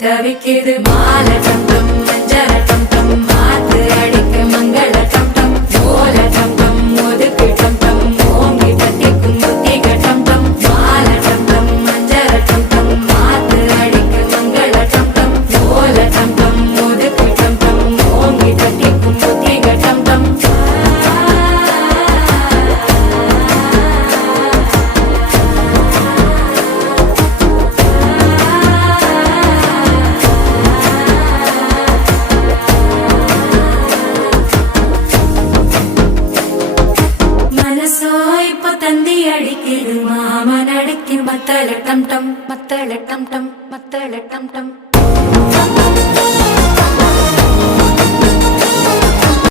தவிக்குது மால டம் டம் மஞ்சள டம் டம் மாத்து அடிக்க மங்கள டம் டம் ஓல டம் டம் ஒதுக்கு டம் டம் ஓங்கி தட்டிக்கும் புத்திக டம் டம் மால டம் டம் மஞ்சள டம் டம் மாத்து அடிக்க மங்கள டம் டம் ஓல டம் டம் ஒதுக்கு டம் டம் ஓங்கி தட்டிக்கும் புத்திக டம் டம் தந்தி அடிக்குது மாமன் அடிக்கு மத்தள டம் டம் மத்தள டம் டம் மத்தள டம் டம்